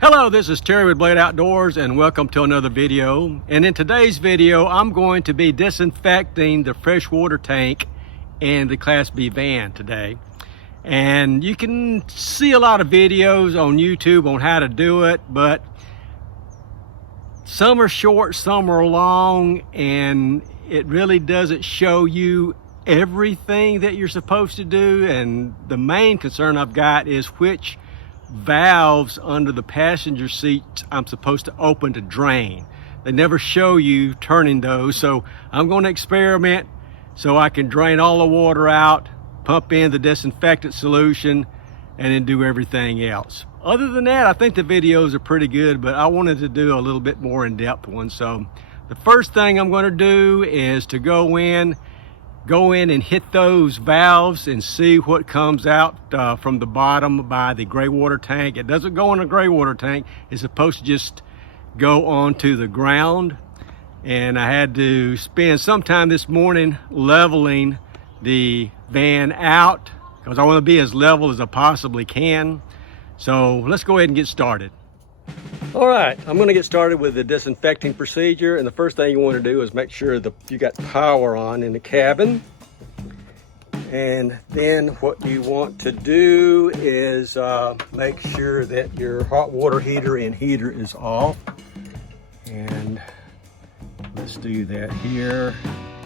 Hello, this is Terry with Blade Outdoors and welcome to another video. And in today's video, I'm going to be disinfecting the freshwater tank in the Class B van today. And you can see a lot of videos on YouTube on how to do it, but some are short, some are long, and it really doesn't show you everything that you're supposed to do. And the main concern I've got is which valves under the passenger seat I'm supposed to open to drain. They never show you turning those, so I'm going to experiment so I can drain all the water out, pump in the disinfectant solution, and then do everything else. Other than that, I think the videos are pretty good, but I wanted to do a little bit more in-depth one. So the first thing I'm going to do is to go in and hit those valves and see what comes out from the bottom by the gray water tank. It doesn't go in a gray water tank. It's supposed to just go onto the ground. And I had to spend some time this morning leveling the van out because I want to be as level as I possibly can. So let's go ahead and get started. All right, I'm going to get started with the disinfecting procedure, and the first thing you want to do is make sure that you got power on in the cabin. And then what you want to do is make sure that your hot water heater and heater is off. And let's do that here,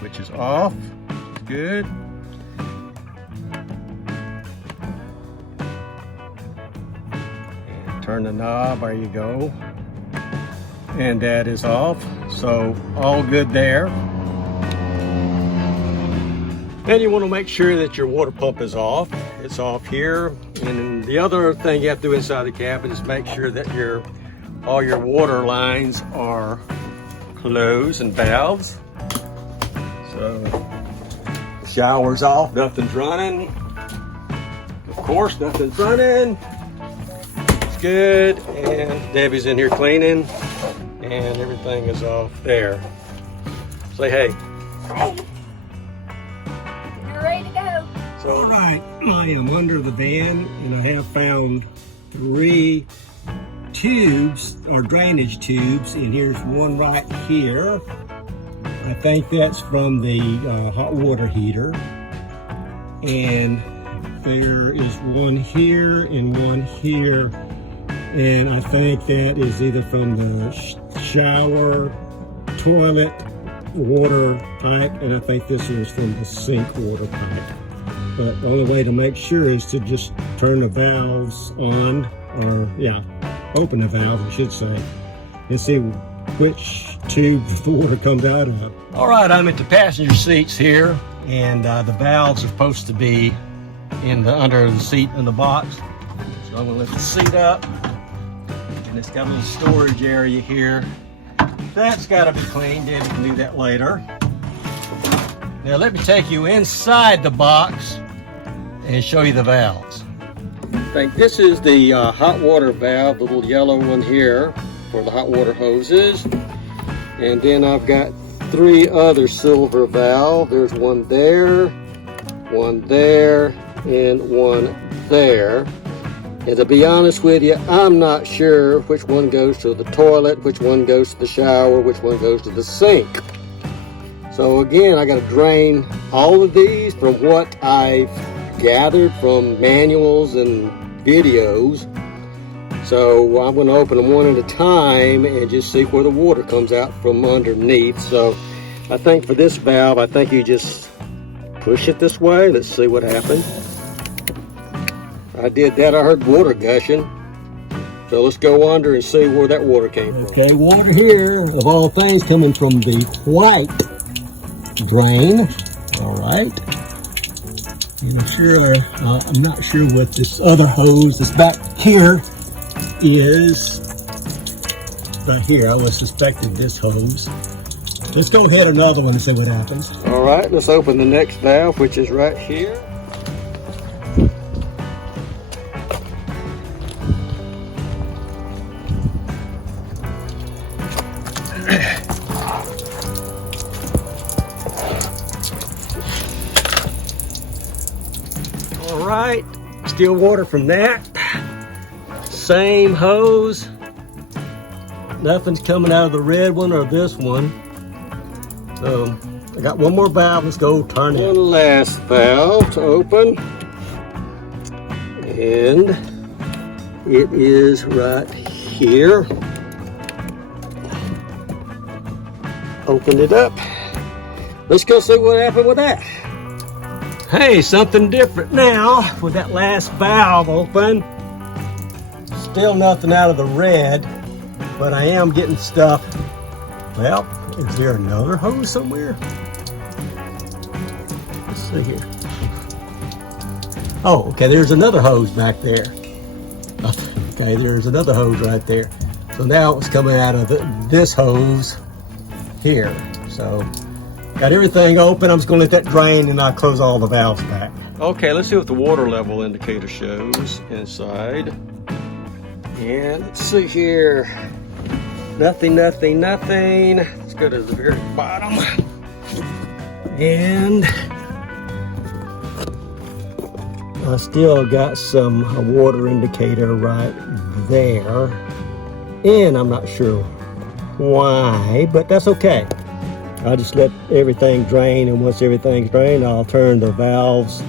which is off. It's good. Turn the knob, there you go. And that is off, so all good there. Then you want to make sure that your water pump is off. It's off here. And the other thing you have to do inside the cabin is make sure that all your water lines are closed and valves. So the shower's off, nothing's running. Of course, nothing's running. Good, and Debbie's in here cleaning, and everything is off there. Say hey. Hey. You're ready to go. So, all right, I am under the van, and I have found 3 tubes, or drainage tubes, and here's one right here. I think that's from the hot water heater. And there is one here and one here. And I think that is either from the shower, toilet, water pipe, and I think this is from the sink water pipe. But the only way to make sure is to just turn the valves on, or open the valve, I should say, and see which tube the water comes out of. All right, I'm at the passenger seats here, and the valves are supposed to be under the seat in the box. So I'm gonna lift the seat up. And it's got a little storage area here. That's got to be cleaned. Daddy can do that later. Now let me take you inside the box and show you the valves. I think this is the hot water valve, the little yellow one here for the hot water hoses. And then I've got 3 other silver valves. There's one there, and one there. And to be honest with you, I'm not sure which one goes to the toilet, which one goes to the shower, which one goes to the sink. So again, I got to drain all of these from what I've gathered from manuals and videos. So I'm going to open them one at a time and just see where the water comes out from underneath. So I think for this valve, I think you just push it this way. Let's see what happens. I did that, I heard water gushing. So let's go under and see where that water came from. Okay, water here, of all things, coming from the white drain. All right. And I'm not sure what this other hose that's back here is. But here, I was suspecting this hose. Let's go ahead another one and see what happens. All right, let's open the next valve, which is right here. All right, still water from that. Same hose, Nothing's coming out of the red one or this one. So I got one more valve. Let's go turn it. One last valve to open. And it is right here. Opened it up. Let's go see what happened with that. Hey, something different now with that last valve open. Still nothing out of the red, but I am getting stuff. Well, is there another hose somewhere? Let's see here. Oh, okay, there's another hose back there. Okay, there's another hose right there. So now it's coming out of this hose here. So got everything open. I'm just gonna let that drain and I'll close all the valves back. Okay, let's see what the water level indicator shows inside. And let's see here. Nothing, nothing, nothing. Let's go to the very bottom. And I still got some water indicator right there. And I'm not sure why, but that's okay. I'll just let everything drain, and once everything's drained, I'll turn the valves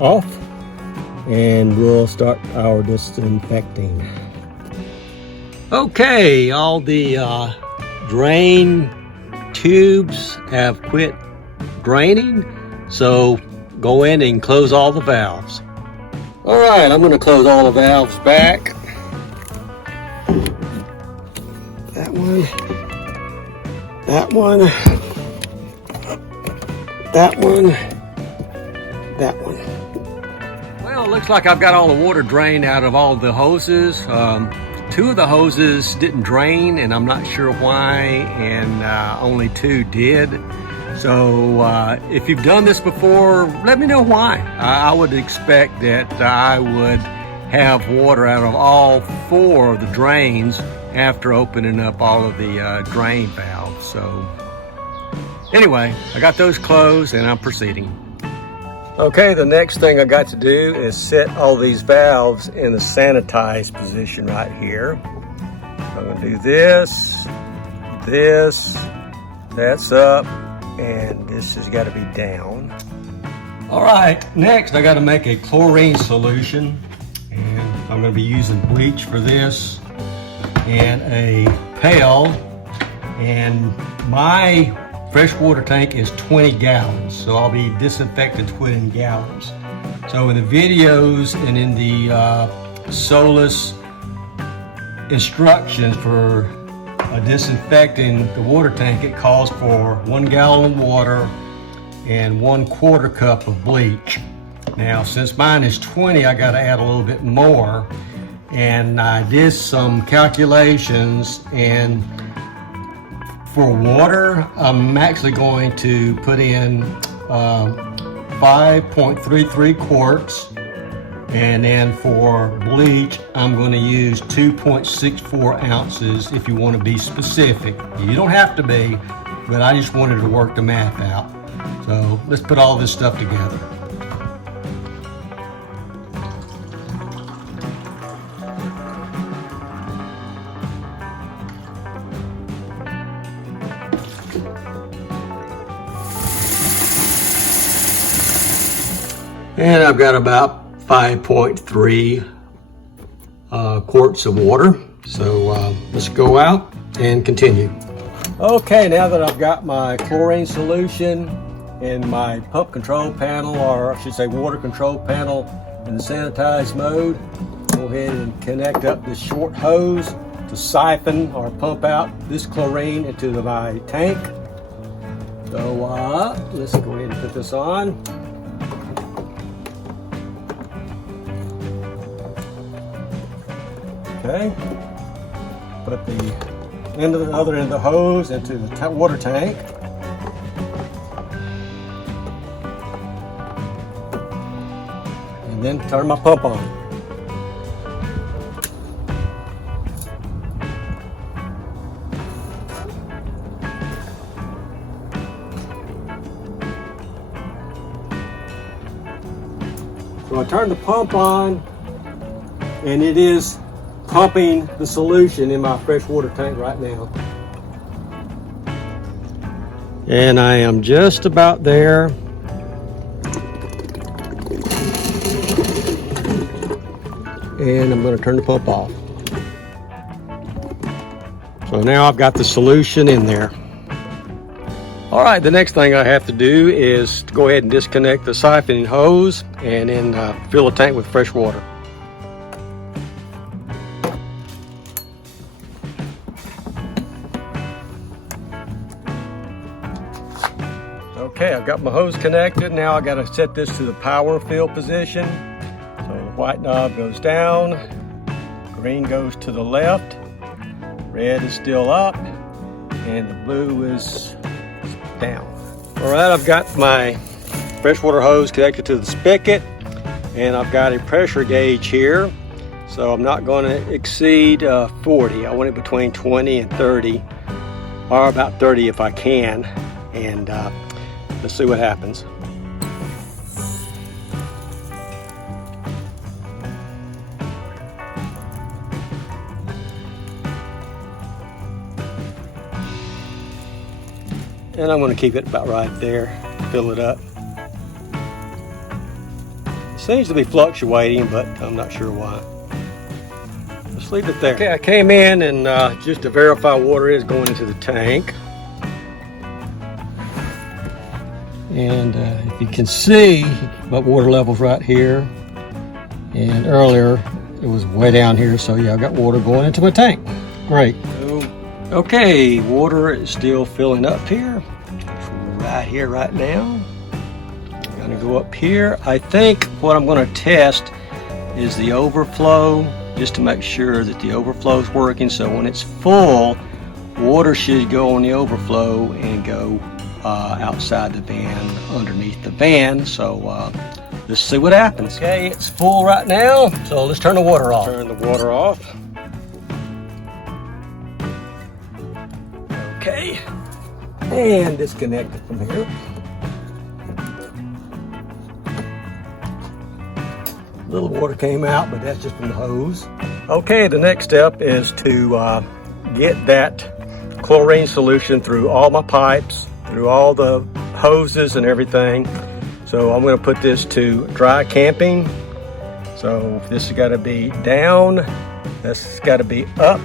off and we'll start our disinfecting. Okay, all the drain tubes have quit draining, so go in and close all the valves. All right, I'm going to close all the valves back. That one, that one, that one, that one. Well, it looks like I've got all the water drained out of all the hoses. Two of the hoses didn't drain, and I'm not sure why, and only two did. So if you've done this before, let me know why. I would expect that I would have water out of all four of the drains after opening up all of the drain valves. So anyway, I got those closed and I'm proceeding. Okay, the next thing I got to do is set all these valves in the sanitized position right here. I'm gonna do this, that's up, and this has got to be down. All right, next I got to make a chlorine solution, and I'm going to be using bleach for this and a pail, and my freshwater tank is 20 gallons, so I'll be disinfecting 20 gallons. So in the videos and in the Solis instructions for disinfecting the water tank, it calls for 1 gallon of water and 1/4 cup of bleach. Now, since mine is 20, I got to add a little bit more, and I did some calculations, and for water, I'm actually going to put in 5.33 quarts, and then for bleach, I'm going to use 2.64 ounces if you want to be specific. You don't have to be, but I just wanted to work the math out. So let's put all this stuff together. And I've got about 5.3 quarts of water. So let's go out and continue. Okay, now that I've got my chlorine solution in my pump control panel, or I should say water control panel, in the sanitized mode, go ahead and connect up this short hose to siphon or pump out this chlorine into my tank. So let's go ahead and put this on. Okay, put the end of the other end of the hose into the water tank. And then turn my pump on. So I turn the pump on, and it is pumping the solution in my freshwater tank right now. And I am just about there. And I'm going to turn the pump off. So now I've got the solution in there. All right, the next thing I have to do is to go ahead and disconnect the siphoning hose and then fill the tank with fresh water. Okay, I've got my hose connected. Now I got to set this to the power fill position. So the white knob goes down, green goes to the left, red is still up, and the blue is down. All right, I've got my freshwater hose connected to the spigot, and I've got a pressure gauge here. So I'm not going to exceed 40. I want it between 20 and 30, or about 30 if I can. And let's see what happens. And I'm going to keep it about right there, fill it up. It seems to be fluctuating, but I'm not sure why. Let's leave it there. Okay, I came in and just to verify water is going into the tank. And if you can see, my water level's right here. And earlier it was way down here, so yeah, I got water going into my tank. Great. Okay, water is still filling up here. It's right here right now. I'm gonna go up here. I think what I'm gonna test is the overflow, just to make sure that the overflow is working. So when it's full, water should go on the overflow and go outside the van, underneath the van. So let's see what happens. Okay, it's full right now. So let's turn the water off. Turn the water off. Okay, and disconnect it from here. A little water came out, but that's just from the hose. Okay, the next step is to get that chlorine solution through all my pipes, through all the hoses and everything. So I'm going to put this to dry camping. So this has got to be down, this has got to be up,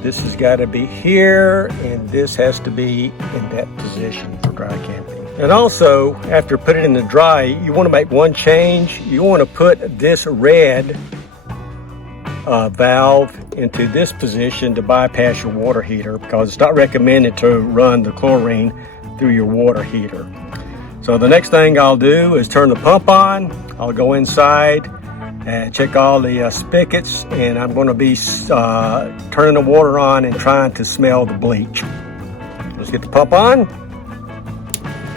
this has got to be here, and this has to be in that position for dry camping. And also, after putting it in the dry, you want to make one change. You want to put this red valve into this position to bypass your water heater, because it's not recommended to run the chlorine through your water heater. So the next thing I'll do is turn the pump on. I'll go inside and check all the spigots, and I'm going to be turning the water on and trying to smell the bleach. Let's get the pump on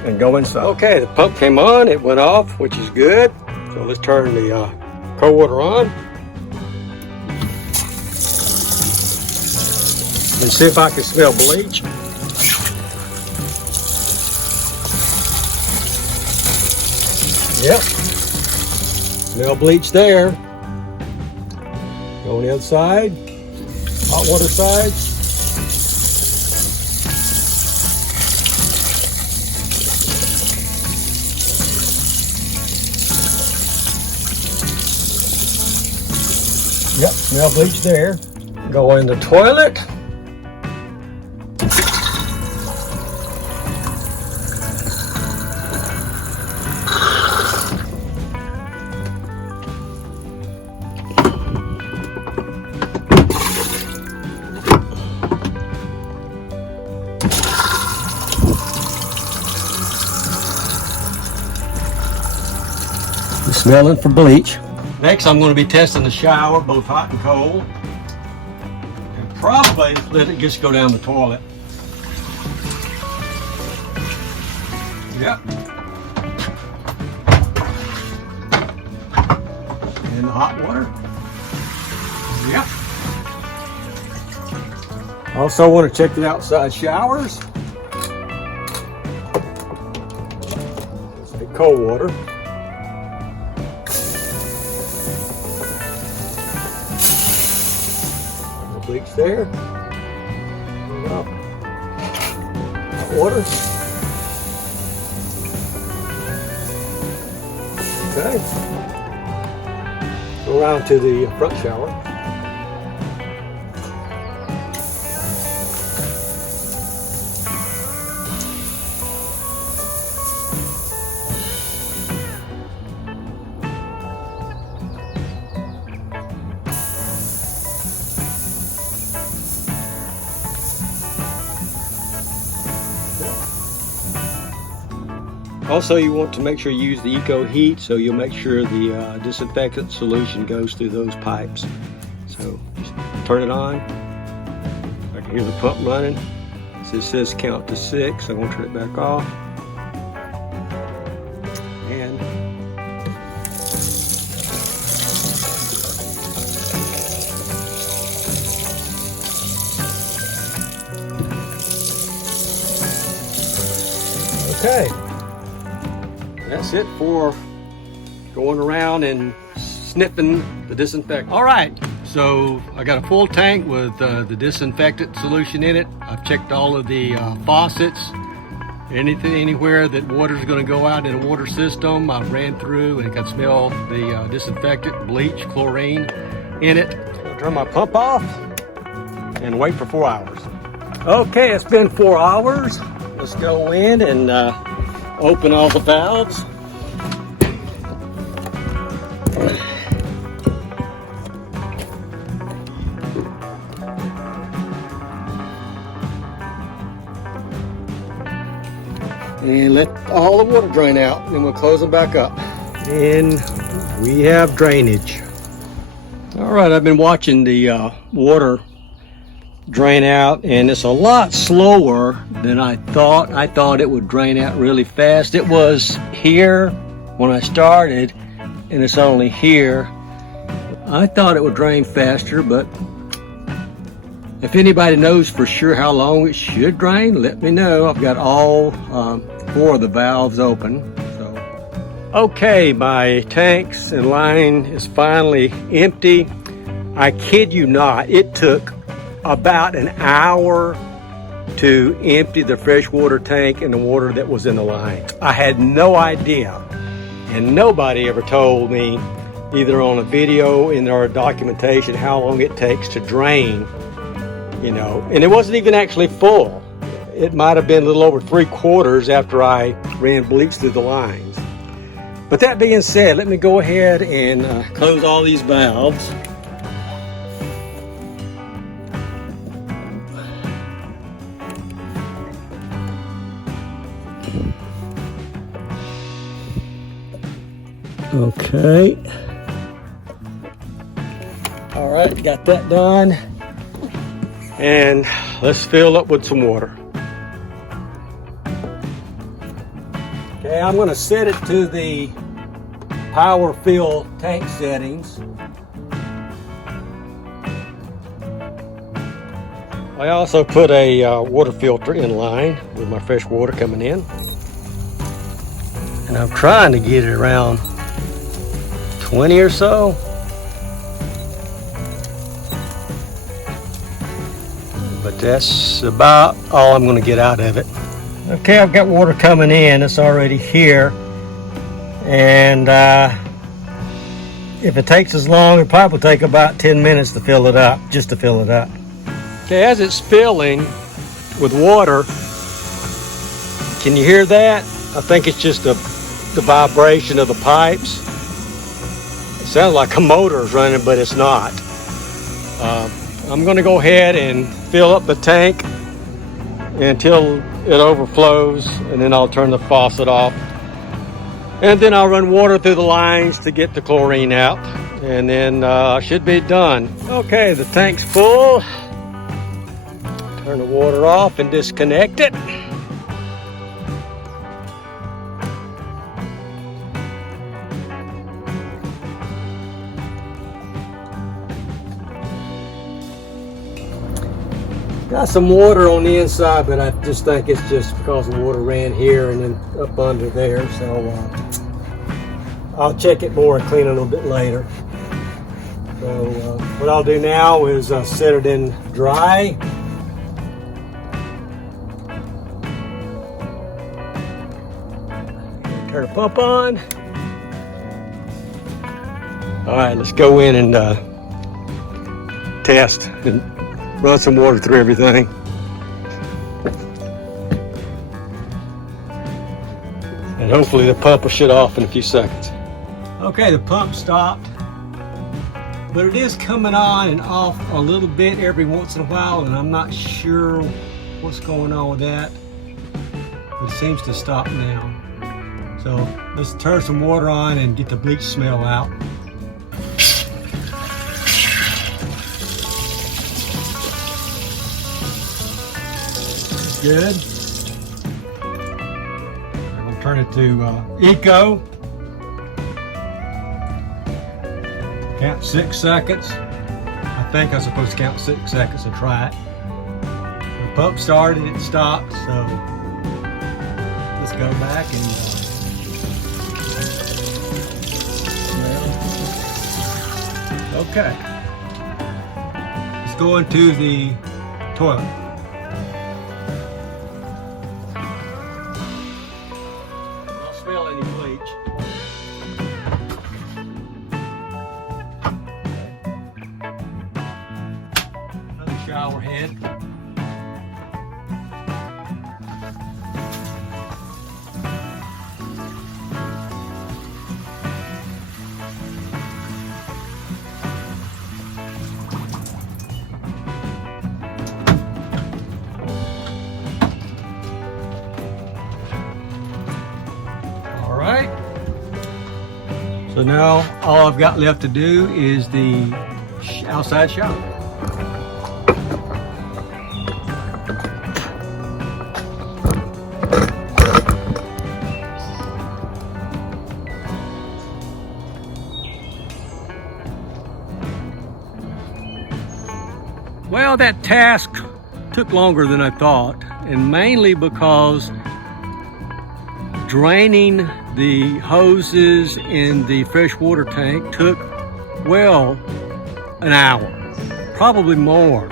and go inside. Okay, the pump came on, it went off, which is good. So let's turn the cold water on and see if I can smell bleach. Yep. Smell bleach there. Go on the other side, hot water side. Yep, smell bleach there. Go in the toilet. Smelling for bleach. Next, I'm going to be testing the shower, both hot and cold. And probably let it just go down the toilet. Yep. And the hot water. Yep. Also want to check the outside showers. Say cold water. bleach there. Water. Okay. Go around to the front shower. Also, you want to make sure you use the eco heat, so you'll make sure the disinfectant solution goes through those pipes. So just turn it on. I can hear the pump running. So it says count to 6. I'm going to turn it back off. And okay. That's it for going around and sniffing the disinfectant. All right, so I got a full tank with the disinfectant solution in it. I've checked all of the faucets, anywhere that water's going to go out in a water system. I ran through and I can smell the disinfectant, bleach, chlorine in it. I'll turn my pump off and wait for 4 hours. Okay, it's been 4 hours. Let's go in and open all the valves. And let all the water drain out, and then we'll close them back up. And we have drainage. All right, I've been watching the water drain out, and it's a lot slower than I thought. I thought it would drain out really fast. It was here when I started, and it's only here. I thought it would drain faster, but if anybody knows for sure how long it should drain, let me know. I've got all 4 of the valves open. Okay, my tanks and line is finally empty. I kid you not, it took about an hour to empty the freshwater tank and the water that was in the line. I had no idea, and nobody ever told me, either on a video in our documentation, how long it takes to drain, you know. And it wasn't even actually full. It might have been a little over 3/4 after I ran bleach through the lines. But that being said, let me go ahead and close all these valves. Okay. All right, got that done. And let's fill up with some water. Okay, I'm going to set it to the power fill tank settings. I also put a water filter in line with my fresh water coming in. And I'm trying to get it around 20 or so. But that's about all I'm going to get out of it. Okay, I've got water coming in. It's already here. And if it takes as long, it probably will take about 10 minutes to fill it up, just to fill it up. Okay, as it's filling with water, can you hear that? I think it's just the vibration of the pipes. It sounds like a motor is running, but it's not. I'm going to go ahead and fill up the tank until it overflows, and then I'll turn the faucet off. And then I'll run water through the lines to get the chlorine out, and then I should be done. Okay, the tank's full. Turn the water off and disconnect it. Got some water on the inside, but I just think it's just because the water ran here and then up under there. So I'll check it more and clean it a little bit later. So what I'll do now is set it in dry. Turn the pump on. All right, let's go in and test and run some water through everything. And hopefully the pump will shut off in a few seconds. Okay, the pump stopped, but it is coming on and off a little bit every once in a while, and I'm not sure what's going on with that, but it seems to stop now. So let's turn some water on and get the bleach smell out. Good. I'm gonna turn it to Eco. Count 6 seconds. I think I'm supposed to count 6 seconds and try it. The pump started, it stopped, so let's go back and smell. Okay. Let's go into the toilet. Don't smell any bleach. Shower head. All right. So now all I've got left to do is the outside shower. Well, that task took longer than I thought, and mainly because draining the hoses in the freshwater tank took, well, an hour, probably more,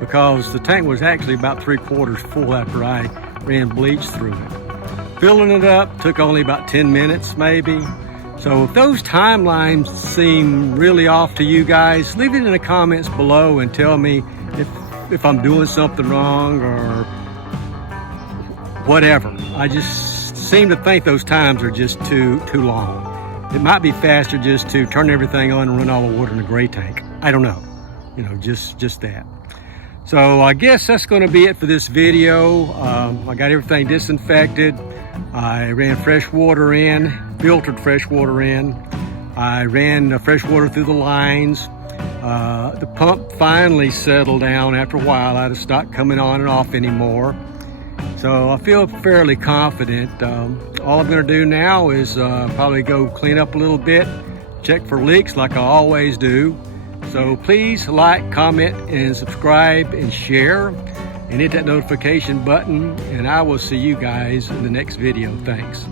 because the tank was actually about 3/4 full after I ran bleach through it. Filling it up took only about 10 minutes maybe. So if those timelines seem really off to you guys, leave it in the comments below and tell me if I'm doing something wrong or whatever. I just seem to think those times are just too long. It might be faster just to turn everything on and run all the water in the gray tank. I don't know, you know, just that. So I guess that's going to be it for this video. I got everything disinfected. I ran fresh water in, filtered fresh water in. I ran fresh water through the lines. The pump finally settled down after a while. I had to stop coming on and off anymore. So I feel fairly confident. All I'm going to do now is probably go clean up a little bit, check for leaks like I always do. So please like, comment, and subscribe and share, and hit that notification button, and I will see you guys in the next video. Thanks.